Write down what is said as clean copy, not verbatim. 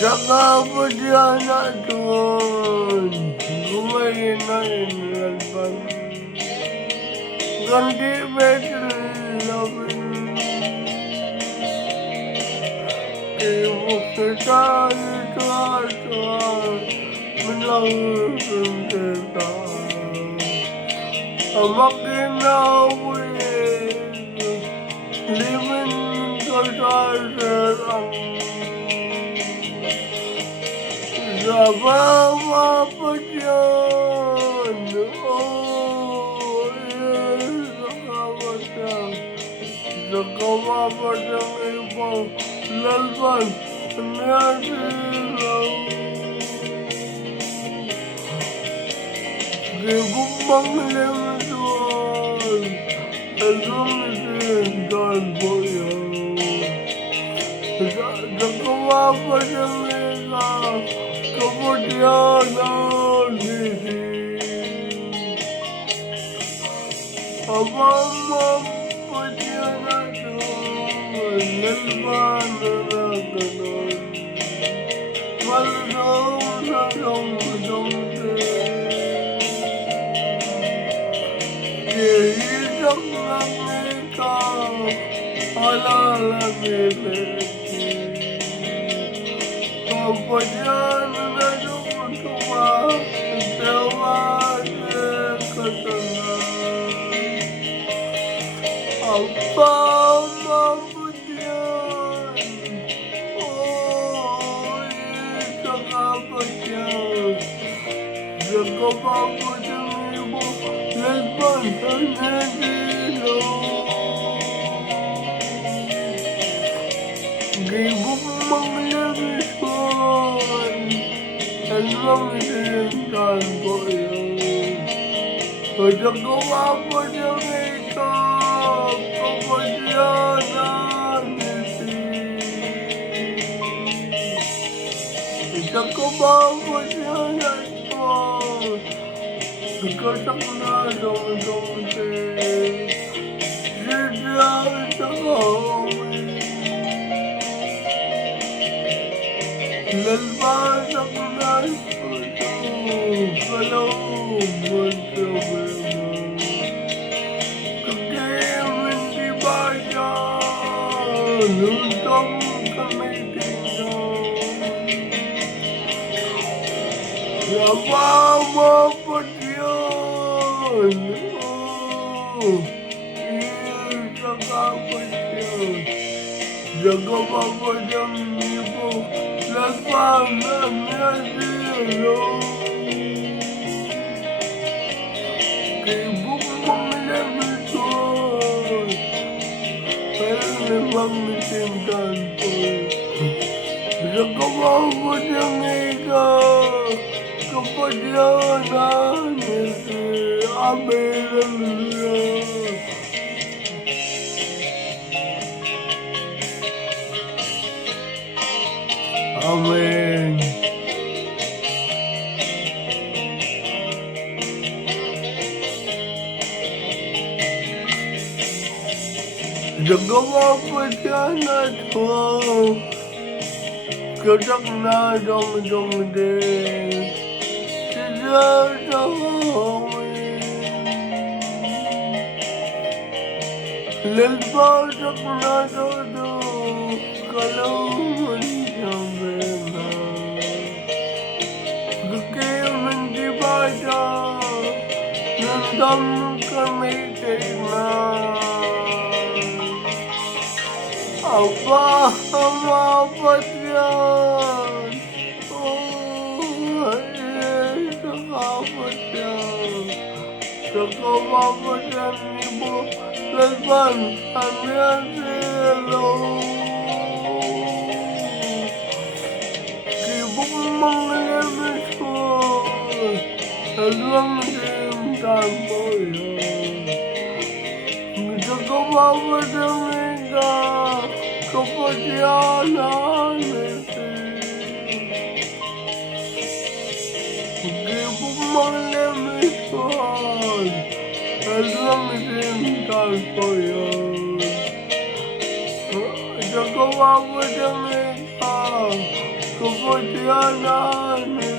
Saka berjana Tuhan, kumain lalpan, ganti betul labin, ibu kita Tuhan, menanggung kita, makin awal, living kesadaran. Bapa Pajan, oh yes, Sakawasan, Sakawasan ibu lalpan nyasilau, ibu manglim tuan, elum dan boya, Sakawasan ibu. Kemudian diri apa mempunyai lalpan naganon malam nadong hidang langika halala miliki kemudian tua dewa ketenangan apa mempunyai oh jaga baca jaga baca ibu lalpan sendiri ibu mengalami Elong dan boyo, jaga baca kita kemudian diri, jaga baca kita, kesakna dong deh, tidak tahu. Lalpan sakna kalau bertemu kekiman dibaca untuk kami tinggal apa perjuangan jaga perjuangan jaga bapak jam ibu lalpan nyasilau ibu mengalami Tuhan memang cinta Tuhan jaga bapak jam ika kemudian diri amin. Amin. Jaga bapak jangan Tuhan, kesakna dong deh, tidak tahu. Lalpan sakna dong kalau macam kekiman dibaca nandang kami tinggal apa perjuangan oh sakawasan ibu lalpan nyasilau ibu mengalami elong dan boyo jaga bapak demi Kapag malamig alam din ko yun. Sa kawawa ng ito, kapag yan